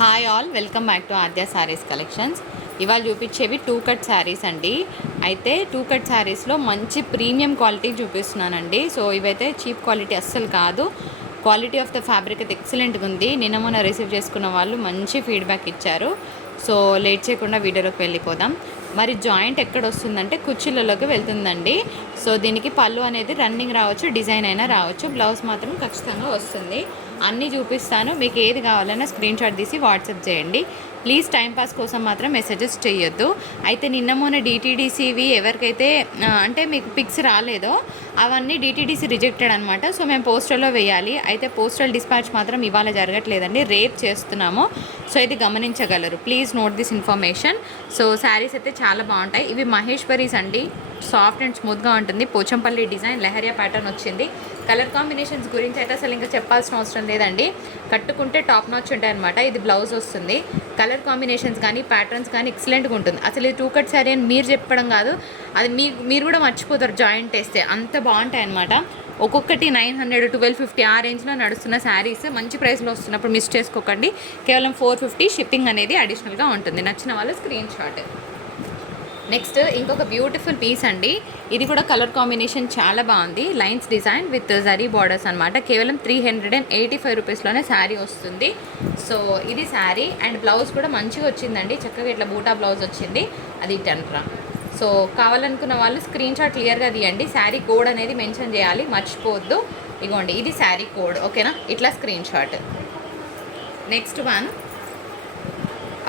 Hi all, welcome back to Aadya saris collections. ఇవాళ చూపించేవి 2 cut saris అండి. అయితే 2 కట్ శారీస్లో మంచి ప్రీమియం క్వాలిటీ చూపిస్తున్నానండి. సో ఇవైతే చీప్ క్వాలిటీ అస్సలు కాదు. క్వాలిటీ ఆఫ్ ద ఫ్యాబ్రిక్ అయితే ఎక్సలెంట్గా ఉంది. నిన్న మొన్న రిసీవ్ చేసుకున్న వాళ్ళు మంచి ఫీడ్బ్యాక్ ఇచ్చారు. సో లేట్ చేయకుండా వీడియోలోకి వెళ్ళిపోదాం. మరి జాయింట్ ఎక్కడ వస్తుందంటే కుర్చీలలోకి వెళ్తుందండి. సో దీనికి పళ్ళు అనేది రన్నింగ్ రావచ్చు, డిజైన్ అయినా రావచ్చు. బ్లౌజ్ మాత్రం ఖచ్చితంగా వస్తుంది. అన్నీ చూపిస్తాను. మీకు ఏది కావాలన్నా స్క్రీన్ షాట్ తీసి వాట్సాప్ చేయండి. ప్లీజ్ టైంపాస్ కోసం మాత్రం మెసేజెస్ చేయొద్దు. అయితే నిన్న మొన్న డిటీడీసీవి ఎవరికైతే అంటే మీకు పిక్స్ రాలేదో అవన్నీ డిటీడీసీ రిజెక్టెడ్ అనమాట. సో మేము పోస్టల్లో వేయాలి. అయితే పోస్టల్ డిస్పాచ్ మాత్రం ఇవాళ జరగట్లేదండి, రేపు చేస్తున్నాము. సో ఇది గమనించగలరు. Please note this information. So saris అయితే చాలా బాగుంటాయి. ఇవి మహేశ్వరీస్ అండి. సాఫ్ట్ అండ్ స్మూత్గా ఉంటుంది. పోచంపల్లి డిజైన్, లెహరియా ప్యాటర్న్ వచ్చింది. కలర్ కాంబినేషన్స్ గురించి అయితే అసలు ఇంకా చెప్పాల్సిన అవసరం లేదండి. కట్టుకుంటే టాప్ నాచ్ ఉంటాయి అనమాట. ఇది బ్లౌజ్ వస్తుంది. కలర్ కాంబినేషన్స్ కానీ ప్యాటర్న్స్ కానీ ఎక్సలెంట్గా ఉంటుంది. అసలు ఇది 2 కట్ శారీ అని మీరు చెప్పడం కాదు, అది మీరు కూడా మర్చిపోతారు జాయింట్ వేస్తే. అంత బాగుంటాయి అనమాట. ఒక్కొక్కటి 900, 1250 ఆ రేంజ్లో నడుస్తున్న శారీస్ మంచి ప్రైస్లో వస్తున్నప్పుడు మిస్ చేసుకోకండి. కేవలం 450 షిప్పింగ్ అనేది అడిషనల్గా ఉంటుంది. నచ్చిన వాళ్ళు స్క్రీన్ షాట్. నెక్స్ట్ ఇంకొక బ్యూటిఫుల్ పీస్ అండి. ఇది కూడా కలర్ కాంబినేషన్ చాలా బాగుంది. Lines design with zari borders అనమాట. కేవలం 385 రూపీస్లోనే శారీ వస్తుంది. సో ఇది శారీ అండ్ బ్లౌజ్ కూడా మంచిగా వచ్చిందండి. చక్కగా ఇట్లా బూటా బ్లౌజ్ వచ్చింది. అది టెంట్రా. సో కావాలనుకున్న వాళ్ళు స్క్రీన్ షాట్ క్లియర్గా తీయండి. శారీ కోడ్ అనేది మెన్షన్ చేయాలి, మర్చిపోవద్దు. ఇగోండి, ఇది శారీ కోడ్, ఓకేనా? ఇట్లా స్క్రీన్ షాట్. నెక్స్ట్ వన్,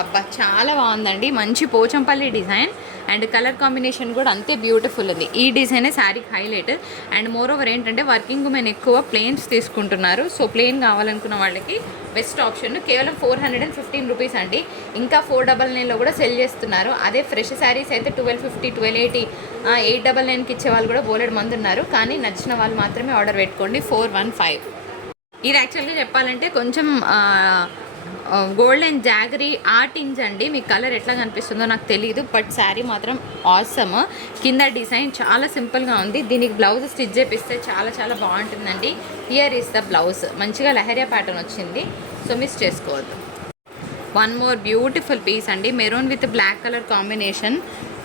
అబ్బా చాలా బాగుందండి. మంచి Pochampally design and colour combination కూడా అంతే బ్యూటిఫుల్ ఉంది. ఈ డిజైనే శారీకి హైలైట్. అండ్ మోర్ ఓవర్ ఏంటంటే వర్కింగ్ ఉమెన్ ఎక్కువ ప్లెయిన్స్ తీసుకుంటున్నారు. సో ప్లెయిన్ కావాలనుకున్న వాళ్ళకి బెస్ట్ ఆప్షన్. కేవలం 415 రూపీస్ అండి. ఇంకా 499లో కూడా సెల్ చేస్తున్నారు. అదే ఫ్రెష్ శారీస్ అయితే 1250, 1280, 899కి ఇచ్చే వాళ్ళు కూడా బోలెడు మంది ఉన్నారు. కానీ నచ్చిన వాళ్ళు మాత్రమే ఆర్డర్ పెట్టుకోండి. 415. ఇది యాక్చువల్గా చెప్పాలంటే కొంచెం గోల్డ్ అండ్ జాగరీ ఆర్టింజ్ అండి. మీకు కలర్ ఎట్లా కనిపిస్తుందో నాకు తెలియదు, బట్ శారీ మాత్రం ఆసమ్. కింద డిజైన్ చాలా సింపుల్గా ఉంది. దీనికి బ్లౌజ్ స్టిచ్ చేపిస్తే చాలా చాలా బాగుంటుందండి. Here is the blouse. మంచిగా లెహరియా ప్యాటర్న్ వచ్చింది. సో మిస్ చేసుకోవద్దు. వన్ మోర్ బ్యూటిఫుల్ పీస్ అండి. Maroon with black colour combination.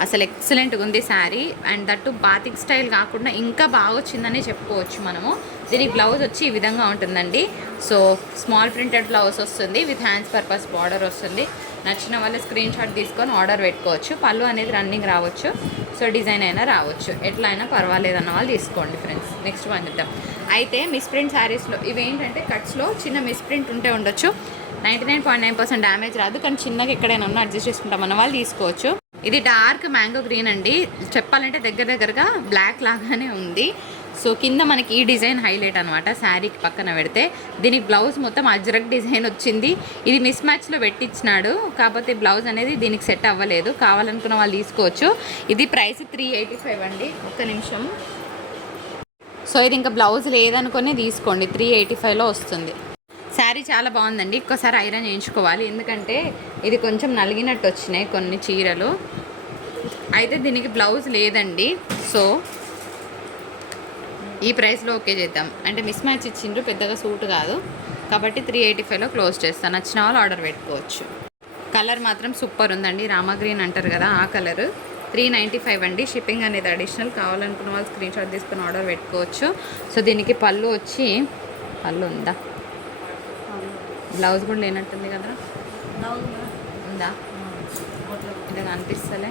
అసలు ఎక్సలెంట్గా ఉంది sari. And that batik style కాకుండా ఇంకా బాగా వచ్చిందని చెప్పుకోవచ్చు మనము. దీనికి బ్లౌజ్ వచ్చి ఈ విధంగా ఉంటుందండి. సో స్మాల్ ప్రింటెడ్ బ్లౌజ్ వస్తుంది విత్ హ్యాండ్స్ పర్పస్ బార్డర్ వస్తుంది. నచ్చిన వాళ్ళు స్క్రీన్ షాట్ తీసుకొని ఆర్డర్ పెట్టుకోవచ్చు. పళ్ళు అనేది రన్నింగ్ రావచ్చు. సో డిజైన్ అయినా రావచ్చు. ఎట్లా అయినా పర్వాలేదు అన్న వాళ్ళు తీసుకోండి ఫ్రెండ్స్. నెక్స్ట్ వన్ చూద్దాం. అయితే మిస్ప్రింట్ శారీస్లో ఇవేంటంటే కట్స్లో చిన్న మిస్ప్రింట్ ఉంటే ఉండొచ్చు. 99.9% డ్యామేజ్ రాదు, కానీ చిన్నగా ఎక్కడైనా ఉన్నా అడ్జస్ట్ చేసుకుంటామన్న వాళ్ళు తీసుకోవచ్చు. ఇది డార్క్ మ్యాంగో గ్రీన్ అండి. చెప్పాలంటే దగ్గరగా బ్లాక్ లాగానే ఉంది. సో కింద మనకి ఈ డిజైన్ హైలైట్ అనమాట. శారీకి పక్కన పెడితే దీనికి బ్లౌజ్ మొత్తం అజ్రక్ డిజైన్ వచ్చింది. ఇది మిస్ మ్యాచ్లో పెట్టించినాడు, కాకపోతే బ్లౌజ్ అనేది దీనికి సెట్ అవ్వలేదు. కావాలనుకున్న వాళ్ళు తీసుకోవచ్చు. ఇది ప్రైస్ 385 అండి. ఒక్క నిమిషం. సో ఇది ఇంకా బ్లౌజ్ లేదనుకొని తీసుకోండి. 385లో వస్తుంది. శారీ చాలా బాగుందండి. ఒక్కసారి ఐరన్ చేయించుకోవాలి, ఎందుకంటే ఇది కొంచెం నలిగినట్టు వచ్చినాయి కొన్ని చీరలు. అయితే దీనికి బ్లౌజ్ లేదండి. సో ఈ ప్రైస్లో ఓకే చేద్దాం. అంటే మిస్ మ్యాచ్ ఇచ్చిండ్రు, పెద్దగా సూట్ కాదు కాబట్టి 385లో క్లోజ్ చేస్తాను. నచ్చిన వాళ్ళు ఆర్డర్ పెట్టుకోవచ్చు. కలర్ మాత్రం సూపర్ ఉందండి. రామా గ్రీన్ అంటారు కదా, ఆ కలర్. 395 అండి. షిప్పింగ్ అనేది అడిషనల్. కావాలనుకున్న వాళ్ళు స్క్రీన్ షాట్ తీసుకొని ఆర్డర్ పెట్టుకోవచ్చు. సో దీనికి పళ్ళు వచ్చి, పళ్ళు ఉందా? బ్లౌజ్ కూడా లేనట్టుంది కదా, ఉందా? ఇలా అనిపిస్తలే.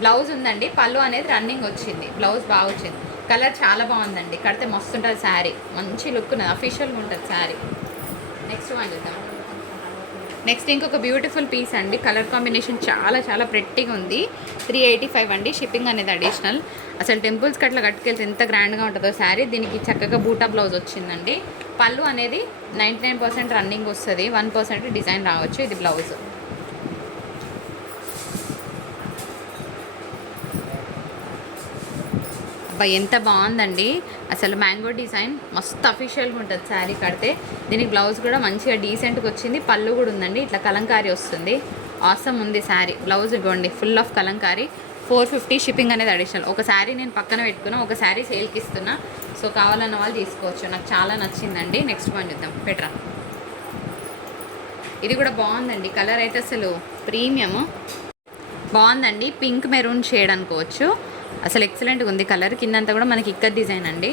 బ్లౌజ్ ఉందండి. పళ్ళు అనేది రన్నింగ్ వచ్చింది. బ్లౌజ్ బాగా వచ్చింది. కలర్ చాలా బాగుందండి. కడితే మస్తు ఉంటుంది శారీ. మంచి లుక్ ఉన్నది, అఫీషియల్గా ఉంటుంది శారీ. నెక్స్ట్ వన్ చూద్దాం. నెక్స్ట్ ఇంకొక బ్యూటిఫుల్ పీస్ అండి. కలర్ కాంబినేషన్ చాలా చాలా ప్రెట్టిగా ఉంది. 385 అండి. షిప్పింగ్ అనేది అడిషనల్. అసలు టెంపుల్స్కి అట్లా కట్టుకెళ్తే ఎంత గ్రాండ్గా ఉంటుందో శారీ. దీనికి చక్కగా బూటా బ్లౌజ్ వచ్చిందండి. పళ్ళు అనేది 99% రన్నింగ్ వస్తుంది, 1% డిజైన్ రావచ్చు. ఇది బ్లౌజ్. అబ్బా ఎంత బాగుందండి. అసలు మ్యాంగో డిజైన్ మస్తు అఫీషియల్గా ఉంటుంది శారీ కడితే. దీనికి బ్లౌజ్ కూడా మంచిగా డీసెంట్గా వచ్చింది. పళ్ళు కూడా ఉందండి, ఇట్లా కలంకారీ వస్తుంది. ఆసమ్ ఉంది శారీ. బ్లౌజ్ ఇవ్వండి, ఫుల్ ఆఫ్ కలంకారీ. 450 షిప్పింగ్ అనేది అడిషనల్. ఒక శారీ నేను పక్కన పెట్టుకున్నా, ఒక శారీ సేల్కి ఇస్తున్నా. సో కావాలన్న వాళ్ళు తీసుకోవచ్చు. నాకు చాలా నచ్చిందండి. నెక్స్ట్ వన్ చూద్దాం. బెటరా ఇది కూడా బాగుందండి, కలర్ అయితే అసలు ప్రీమియం బాగుందండి. పింక్ మెరూన్ షేడ్ అనుకోవచ్చు, అసలు ఎక్సలెంట్గా ఉంది కలర్. కిందంతా కూడా మనకి ఇక్కడ డిజైన్ అండి.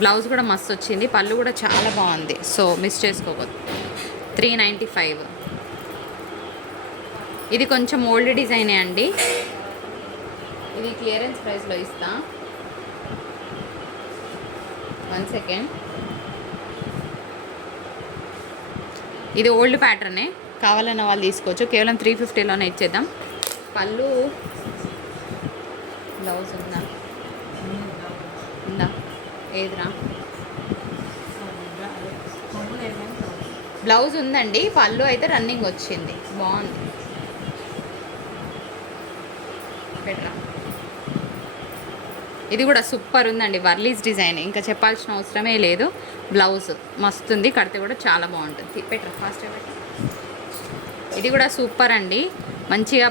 బ్లౌజ్ కూడా మస్తు వచ్చింది, పళ్ళు కూడా చాలా బాగుంది, సో మిస్ చేసుకోవద్దు. 395. ఇది కొంచెం ఓల్డ్ డిజైనే అండి, ఇది క్లియరెన్స్ ప్రైస్లో ఇస్తా. 1 సెకండ్. ఇది ఓల్డ్ ప్యాటర్నే, కావాలన్న వాళ్ళు తీసుకోవచ్చు. కేవలం 350లోనే ఇచ్చేద్దాం. పళ్ళు బ్లౌజ్ ఉందా ఉందా ఏదిరా బ్లౌజ్ ఉందండి, పళ్ళు అయితే రన్నింగ్ వచ్చింది, బాగుంది. పెట్టరా. ఇది కూడా సూపర్ ఉందండి, వర్లీస్ డిజైన్, ఇంకా చెప్పాల్సిన అవసరమే లేదు. బ్లౌజ్ మస్తుంది, కడితే కూడా చాలా బాగుంటుంది. పెట్టరా ఫాస్ట్. ఇది కూడా సూపర్ అండి, మంచిగా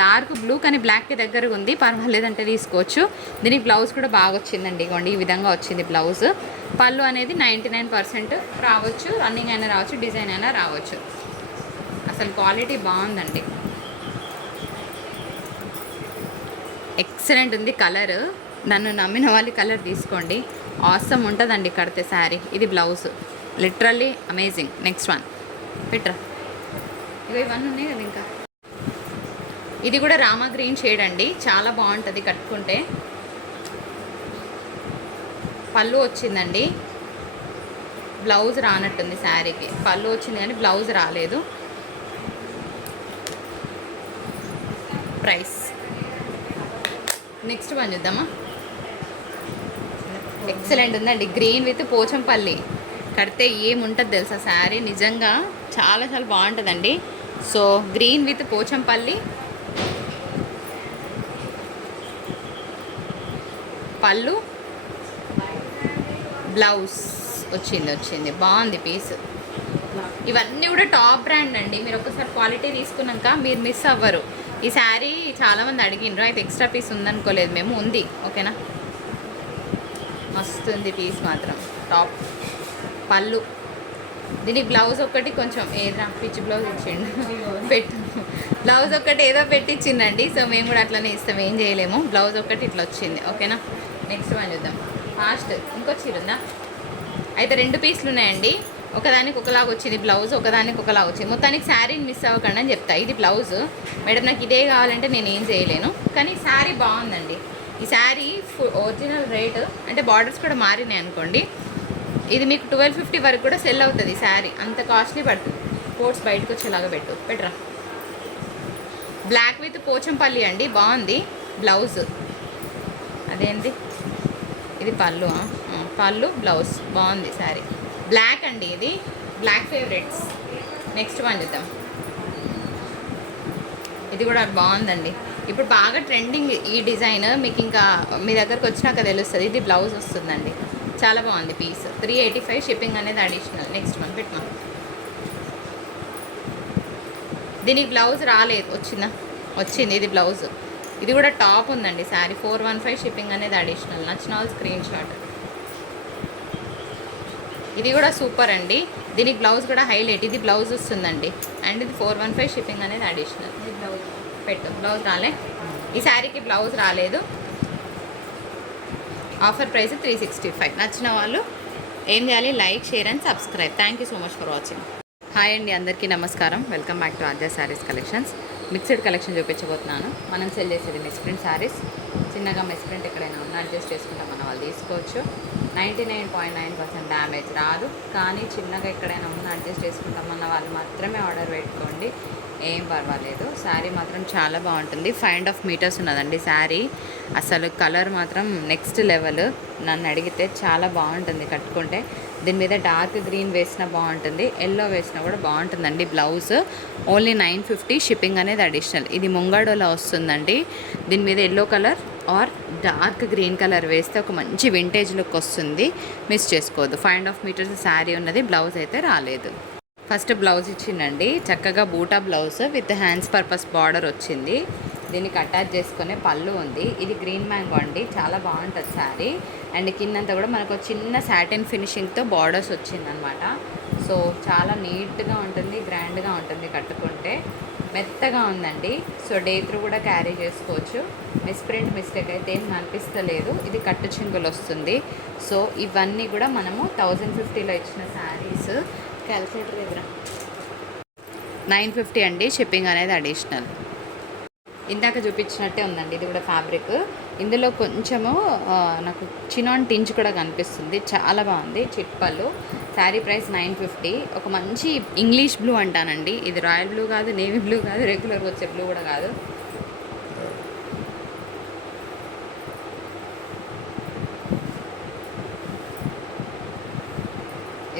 డార్క్ బ్లూ కానీ బ్లాక్కి దగ్గరగా ఉంది, పర్వాలేదంటే తీసుకోవచ్చు. దీనికి బ్లౌజ్ కూడా బాగా వచ్చిందండి, ఇగోండి ఈ విధంగా వచ్చింది బ్లౌజ్. పళ్ళు అనేది 99% రావచ్చు, రన్నింగ్ అయినా రావచ్చు, డిజైన్ అయినా రావచ్చు. అసలు క్వాలిటీ బాగుందండి, ఎక్సలెంట్ ఉంది కలర్. నన్ను నమ్మిన వాళ్ళు కలర్ తీసుకోండి, ఆసమ్ ఉంటుందండి కడితే శారీ. ఇది blouse, literally amazing. Next one పెట్టరా. ఇవన్నీ ఉన్నాయి కదా ఇంకా. ఇది కూడా రామా గ్రీన్ షేడ్ అండి, చాలా బాగుంటుంది కట్టుకుంటే. పళ్ళు వచ్చిందండి, బ్లౌజ్ రానట్టుంది శారీకి. పళ్ళు వచ్చింది కానీ బ్లౌజ్ రాలేదు. ప్రైస్ నెక్స్ట్ వన్ చూద్దామా. ఎక్సలెంట్ ఉందండి, గ్రీన్ విత్ పోచంపల్లి. కడితే ఏముంటుంది తెలుసా శారీ, నిజంగా చాలా చాలా బాగుంటుందండి. సో గ్రీన్ విత్ పోచంపల్లి, పళ్ళు, బ్లౌజ్ వచ్చింది బాగుంది పీస్. ఇవన్నీ కూడా టాప్ బ్రాండ్ అండి, మీరు ఒకసారి క్వాలిటీ తీసుకున్నాక మీరు మిస్ అవ్వరు. ఈ శారీ చాలామంది అడిగినరు, అయితే ఎక్స్ట్రా పీస్ ఉందనుకోలేదు మేము, ఉంది ఓకేనా. మస్తు ఉంది పీస్ మాత్రం, టాప్. పళ్ళు, దీనికి బ్లౌజ్ ఒక్కటి కొంచెం ఏదో పిచ్చి బ్లౌజ్ ఇచ్చిండు పెట్టు. బ్లౌజ్ ఒక్కటి ఏదో పెట్టించిందండి, సో మేము కూడా అట్లనే ఇస్తాం, ఏం చేయలేము. బ్లౌజ్ ఒక్కటి ఇట్లా వచ్చింది ఓకేనా. నెక్స్ట్ వన్ చూద్దాం ఫాస్ట్. ఇంకో చీర ఉందా, అయితే 2 పీసులు ఉన్నాయండి, ఒకదానికి ఒకలాగా వచ్చింది బ్లౌజ్, ఒకదానికి ఒకలాగా వచ్చింది. మొత్తానికి శారీని మిస్ అవ్వకండి అని చెప్తా. ఇది బ్లౌజ్ మేడం, నాకు ఇదే కావాలంటే నేను ఏం చేయలేను, కానీ శారీ బాగుందండి. ఈ శారీ ఒరిజినల్ రేట్ అంటే బార్డర్స్ కూడా మారినాయి అనుకోండి, ఇది మీకు 1250 వరకు కూడా సెల్ అవుతుంది శారీ, అంత కాస్ట్లీ పడుతుంది. కోట్స్ బయటకు వచ్చేలాగా పెట్టరా. బ్లాక్ విత్ పోచంపల్లి అండి, బాగుంది బ్లౌజ్. అదేంటి ఇది పళ్ళు, పళ్ళు బ్లౌజ్ బాగుంది శారీ. బ్లాక్ అండి, ఇది బ్లాక్ ఫేవరెట్స్. నెక్స్ట్ వన్ చూద్దాం. ఇది కూడా బాగుందండి, ఇప్పుడు బాగా ట్రెండింగ్ ఈ డిజైన్, మీకు ఇంకా మీ దగ్గరకు వచ్చినాక తెలుస్తుంది. ఇది బ్లౌజ్ వస్తుందండి, చాలా బాగుంది పీస్. 385 షిప్పింగ్ అనేది అడిషనల్. నెక్స్ట్ వన్ పెట్టమా. దీనికి బ్లౌజ్ రాలేదు, వచ్చింది ఇది బ్లౌజ్. ఇది కూడా టాప్ ఉందండి శారీ, 415 షిప్పింగ్ అనేది అడిషనల్. నచ్చిన వాళ్ళు స్క్రీన్ షాట్. ఇది కూడా సూపర్ అండి, దీనికి బ్లౌజ్ కూడా హైలైట్. ఇది బ్లౌజ్ వస్తుందండి, అండ్ ఇది 415 షిప్పింగ్ అనేది అడిషనల్. ఇది బ్లౌజ్ పెట్టు, బ్లౌజ్ రాలే ఈ శారీకి, బ్లౌజ్ రాలేదు. Offer price 365. నచ్చిన వాళ్ళు ఏం చేయాలి, like, share and subscribe. Thank you so much for watching. Hi అండి, అందరికీ నమస్కారం. Welcome back to Aadya saris collections. Mixed collection చూపించబోతున్నాను. మనం సెల్ చేసేది మిస్ప్రింట్ శారీస్. చిన్నగా మిస్ప్రింట్ ఎక్కడైనా ఉన్నా అడ్జస్ట్ చేసుకుంటాం, మన వాళ్ళు తీసుకోవచ్చు. 99.9% డ్యామేజ్ రాదు, కానీ చిన్నగా ఎక్కడైనా ఉన్నా అడ్జస్ట్ చేసుకుంటామన్న వాళ్ళు మాత్రమే ఆర్డర్ పెట్టుకోండి, ఏం పర్వాలేదు. శారీ మాత్రం చాలా బాగుంటుంది. 5.5 మీటర్స్ ఉన్నదండి శారీ. అసలు కలర్ మాత్రం నెక్స్ట్ లెవెల్, నన్ను అడిగితే చాలా బాగుంటుంది కట్టుకుంటే. దీని మీద డార్క్ గ్రీన్ వేసినా బాగుంటుంది, ఎల్లో వేసినా కూడా బాగుంటుందండి. బ్లౌజ్ ఓన్లీ 950, షిప్పింగ్ అనేది అడిషనల్. ఇది ముంగాడోలా వస్తుందండి. దీని మీద yellow colour or dark green colour వేస్తే ఒక మంచి వింటేజ్ లుక్ వస్తుంది, మిస్ చేసుకోవద్దు. 5.5 మీటర్స్ శారీ ఉన్నది, బ్లౌజ్ అయితే రాలేదు. ఫస్ట్ బ్లౌజ్ ఇచ్చిందండి, చక్కగా బూటా blouse with hands purpose border వచ్చింది. దీనికి అటాచ్ చేసుకునే పళ్ళు ఉంది. ఇది గ్రీన్ మ్యాంగో అండి, చాలా బాగుంటుంది శారీ. అండ్ కిందంతా కూడా మనకు చిన్న సాటిన్ ఫినిషింగ్తో బార్డర్స్ వచ్చిందనమాట. సో చాలా నీట్గా ఉంటుంది, గ్రాండ్గా ఉంటుంది కట్టుకుంటే. మెత్తగా ఉందండి. సో డే త్రూ కూడా క్యారీ చేసుకోవచ్చు. మిస్ప్రింట్ మిస్టేక్ అయితే ఏం అనిపిస్తలేదు. ఇది కట్టు చింగులు వస్తుంది. సో ఇవన్నీ కూడా మనము 1050లో ఇచ్చిన శారీస్. క్యాల్కులేటర్ దగ్గర 950 అండి. షిప్పింగ్ అనేది అడిషనల్. ఇందాక చూపించినట్టే ఉందండి ఇది కూడా ఫ్యాబ్రిక్. ఇందులో కొంచెము నాకు చినాన్ టింజ్ కూడా కనిపిస్తుంది. చాలా బాగుంది. చిట్పళ్ళు. శారీ ప్రైస్ 950. ఒక మంచి ఇంగ్లీష్ బ్లూ అంటానండి. ఇది రాయల్ బ్లూ కాదు, నేవీ బ్లూ కాదు, రెగ్యులర్ వచ్చే బ్లూ కూడా కాదు.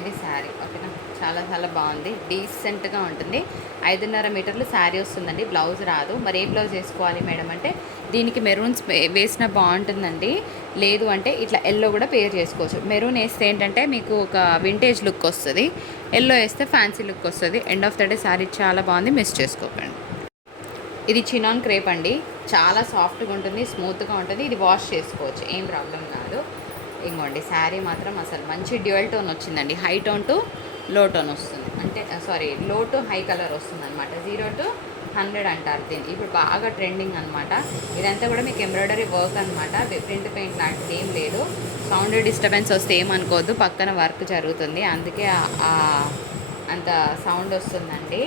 ఇది శారీ ఓకేనా. చాలా చాలా బాగుంది. డీసెంట్గా ఉంటుంది. 5.5 మీటర్లు శారీ వస్తుందండి. బ్లౌజ్ రాదు. మరి ఏ బ్లౌజ్ వేసుకోవాలి మేడం అంటే దీనికి మెరూన్స్ వేసినా బాగుంటుందండి. లేదు అంటే ఇట్లా ఎల్లో కూడా పేర్ చేసుకోవచ్చు. మెరూన్ వేస్తే ఏంటంటే మీకు ఒక వింటేజ్ లుక్ వస్తుంది. ఎల్లో వేస్తే ఫ్యాన్సీ లుక్ వస్తుంది. End of the day sari చాలా బాగుంది. మిస్ చేసుకోకండి. ఇది చినాన్ క్రేప్ అండి. చాలా సాఫ్ట్గా ఉంటుంది, స్మూత్గా ఉంటుంది. ఇది వాష్ చేసుకోవచ్చు, ఏం ప్రాబ్లం కాదు. ఇంకోండి శారీ మాత్రం అసలు మంచి డ్యూయల్ టోన్ వచ్చిందండి. హై టోన్ టు లో టోన్ వస్తుంది. అంటే సారీ, లో టు హై కలర్ వస్తుంది అనమాట. 0 to 100 అంటారు దీన్ని. ఇప్పుడు బాగా ట్రెండింగ్ అనమాట. ఇదంతా కూడా మీకు ఎంబ్రాయిడరీ వర్క్ అనమాట. ప్రింట్ పెయింట్ లాంటిది ఏం లేదు. సౌండ్ డిస్టర్బెన్స్ వస్తే ఏమనుకోవద్దు, పక్కన వర్క్ జరుగుతుంది, అందుకే అంత సౌండ్ వస్తుందండి.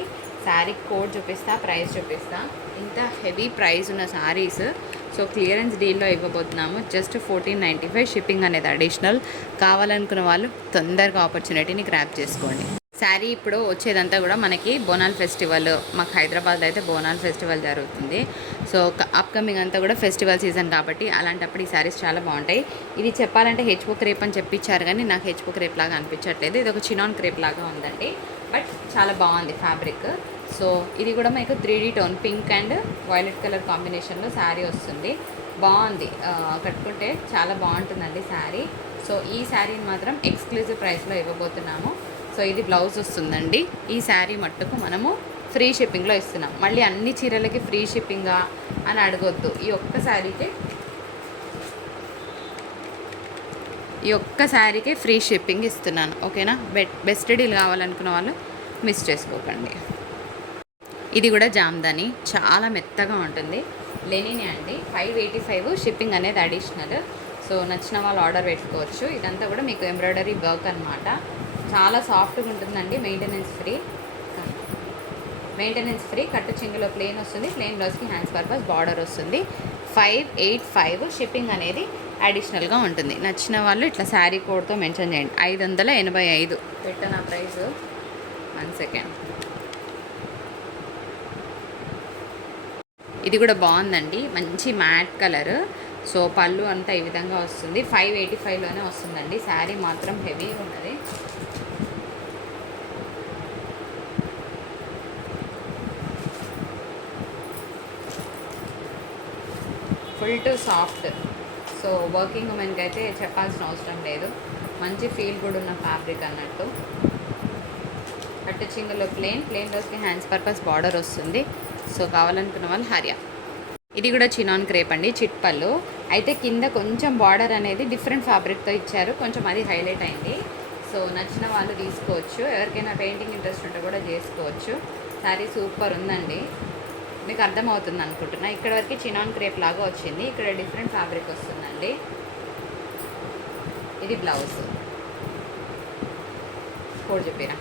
శారీ కోడ్ చూపిస్తా, ప్రైస్ చూపిస్తా. ఇంత హెవీ ప్రైస్ ఉన్న శారీస్ సో క్లియరెన్స్ డీల్లో ఇవ్వబోతున్నాము. జస్ట్ 1495. షిప్పింగ్ అనేది అడిషనల్. కావాలనుకున్న వాళ్ళు తొందరగా ఆపర్చునిటీని గ్రాప్ చేసుకోండి. శారీ ఇప్పుడు వచ్చేదంతా కూడా మనకి బోనాల్ ఫెస్టివల్. మాకు హైదరాబాద్లో అయితే బోనాల్ ఫెస్టివల్ జరుగుతుంది. సో అప్కమింగ్ అంతా కూడా ఫెస్టివల్ సీజన్ కాబట్టి అలాంటప్పుడు ఈ శారీస్ చాలా బాగుంటాయి. ఇది చెప్పాలంటే హెచ్ఓ క్రేప్ అని చెప్పించారు, కానీ నాకు హెచ్ఓ క్రేప్ లాగా అనిపించట్లేదు. ఇది ఒక చినాన్ క్రేప్ లాగా ఉందండి. బట్ చాలా బాగుంది ఫ్యాబ్రిక్. సో ఇది కూడా మీకు 3D tone pink and violet colour కాంబినేషన్లో శారీ వస్తుంది. బాగుంది, కట్టుకుంటే చాలా బాగుంటుందండి శారీ. సో ఈ శారీని మాత్రం ఎక్స్క్లూజివ్ ప్రైస్లో ఇవ్వబోతున్నాము. సో ఇది బ్లౌజ్ వస్తుందండి. ఈ శారీ మట్టుకు మనము ఫ్రీ షిప్పింగ్లో ఇస్తున్నాం. మళ్ళీ అన్ని చీరలకి ఫ్రీ షిప్పింగా అని అడగొద్దు. ఈ ఒక్క శారీకే ఫ్రీ షిప్పింగ్ ఇస్తున్నాను, ఓకేనా. బెస్ట్ డీల్ కావాలనుకున్న వాళ్ళు మిస్ చేసుకోకండి. ఇది కూడా జామ్దాని, చాలా మెత్తగా ఉంటుంది. లెనిన్ అండి. 585. షిప్పింగ్ అనేది అడిషనల్. సో నచ్చిన వాళ్ళు ఆర్డర్ పెట్టుకోవచ్చు. ఇదంతా కూడా మీకు ఎంబ్రాయిడరీ వర్క్ అనమాట. చాలా సాఫ్ట్గా ఉంటుందండి. Maintenance free. కట్టు చెంగులో ప్లెయిన్ వస్తుంది. ప్లెయిన్ బ్లౌజ్కి హ్యాండ్స్ పర్పస్ బార్డర్ వస్తుంది. 585. షిప్పింగ్ అనేది అడిషనల్గా ఉంటుంది. నచ్చిన వాళ్ళు ఇట్లా శారీ కోడ్తో మెన్షన్ చేయండి. 585 పెట్టిన ప్రైస్. 1 సెకండ్. ఇది కూడా బాగుందండి. మంచి మ్యాట్ కలర్. సో పళ్ళు అంతా ఈ విధంగా వస్తుంది. 585లోనే వస్తుందండి. శారీ మాత్రం హెవీగా ఉన్నది. Full to soft. So working ఉమెన్కి అయితే చెప్పాల్సిన అవసరం లేదు. మంచి ఫీల్ కూడా ఉన్న ఫ్యాబ్రిక్ అన్నట్టు. కట్టు చింగులో ప్లెయిన్ రోజుకి హ్యాండ్స్ పర్పస్ బార్డర్ వస్తుంది. సో కావాలనుకున్న వాళ్ళు హరియా. ఇది కూడా చినాన్ క్రేప్ అండి. చిట్పళ్ళు అయితే కింద కొంచెం బార్డర్ అనేది డిఫరెంట్ ఫ్యాబ్రిక్తో ఇచ్చారు. కొంచెం అది హైలైట్ అయింది. సో నచ్చిన వాళ్ళు తీసుకోవచ్చు. ఎవరికైనా పెయింటింగ్ ఇంట్రెస్ట్ ఉంటే కూడా చేసుకోవచ్చు. శారీ సూపర్ ఉందండి. మీకు అర్థమవుతుంది అనుకుంటున్నా. ఇక్కడ వరకు చినాన్ క్రేప్ లాగా వచ్చింది. ఇక్కడ డిఫరెంట్ ఫ్యాబ్రిక్ వస్తుందండి. ఇది బ్లౌజ్ కోడ్ చెప్పిరా.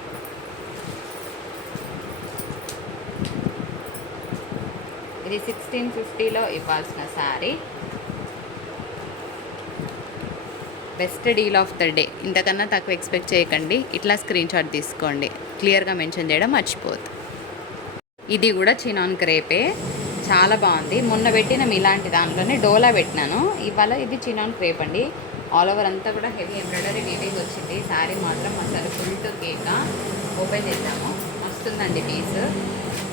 ఇది 1650లో ఇవ్వాల్సిన sari. Best deal of the day. ఇంతకన్నా తక్కువ ఎక్స్పెక్ట్ చేయకండి. ఇట్లా స్క్రీన్ షాట్ తీసుకోండి. క్లియర్గా మెన్షన్ చేయడం మర్చిపోద్దు. ఇది కూడా చినాన్ క్రేపే. చాలా బాగుంది. మొన్న పెట్టిన ఇలాంటి దాంట్లోనే డోలా పెట్టినాను. ఇవాళ ఇది చినాన్ క్రేప్ అండి. ఆల్ ఓవర్ అంతా కూడా హెవీ ఎంబ్రాయిడరీ వీవింగ్ వచ్చింది. శారీ మాత్రం అసలు ఫుల్ టు కేక. ఓపెన్ చేద్దాము. వస్తుందండి పీస్.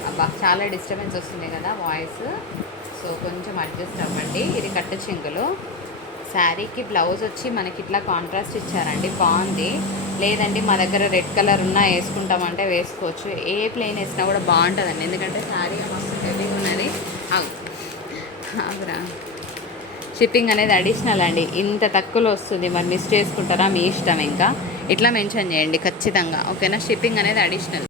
అబ్బా చాలా డిస్టర్బెన్స్ వస్తుంది కదా వాయిస్. సో కొంచెం అడ్జస్ట్ అవ్వండి. ఇది కట్టు చెంగులు. శారీకి బ్లౌజ్ వచ్చి మనకి ఇట్లా కాంట్రాస్ట్ ఇచ్చారండి. బాగుంది. లేదండి మా దగ్గర రెడ్ కలర్ ఉన్నా వేసుకుంటామంటే వేసుకోవచ్చు. ఏ ప్లెయిన్ వేసినా కూడా బాగుంటుందండి. ఎందుకంటే శారీ మస్తు హెవీగా ఉన్నది. ఆగురా. షిప్పింగ్ అనేది అడిషనల్ అండి. ఇంత తక్కువలో వస్తుంది. మరి మిస్ చేసుకుంటారా మీ ఇష్టం. ఇంకా ఇట్లా మెన్షన్ చేయండి ఖచ్చితంగా. ఓకేనా? షిప్పింగ్ అనేది అడిషనల్.